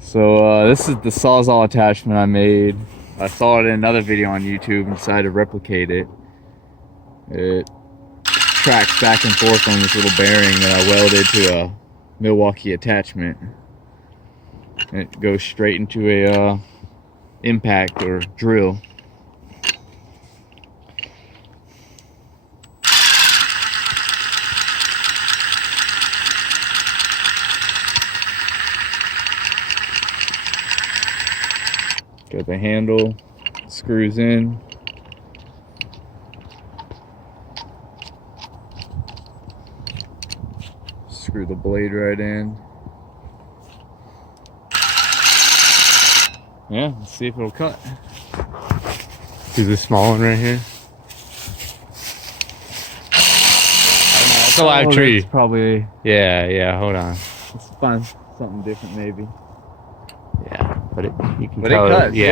So this is the Sawzall attachment I made. I saw it in another video on YouTube and decided to replicate it. It tracks back and forth on this little bearing that I welded to a Milwaukee attachment. And it goes straight into a impact or drill. Got the handle, screws in. Screw the blade right in. Yeah, let's see if it'll cut. See this small one right here? That's a live tree. It's probably. Yeah, hold on. Let's find something different maybe. Yeah, but you can But tell it cuts. Yeah.